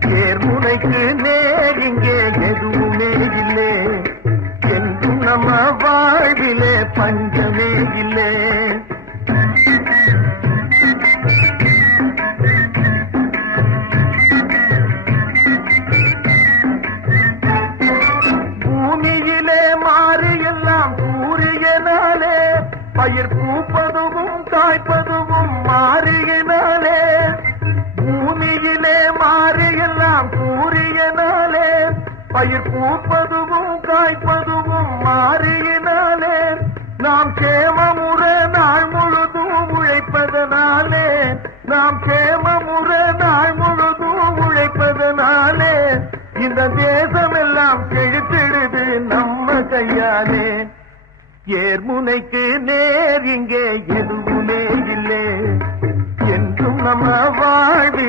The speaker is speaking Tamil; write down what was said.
தேர்முனைக்கு நேரிங்கே எதுவுமே இல்லை. என்றும் நம்ம வாழ்விலே பஞ்சமே இல்லை. பூமியிலே மாறி எல்லாம் சூரியனாலே. பயிர் பூப்பதுவும் தாய்ப்ப பயிர் பூப்பதுவும் காய்ப்பதுவும் மாறியினாலே நாம் கேமமுற நாள் முழுதும் உழைப்பதனாலே நாம் கேமமுற நாள் முழுதும் உழைப்பதனாலே இந்த தேசம் எல்லாம் செழித்திடுது நம்ம கையாலே. ஏர்முனைக்கு நேர் இங்கே எதுவுமே இல்லை. என்றும் நம்ம வாழ்வில்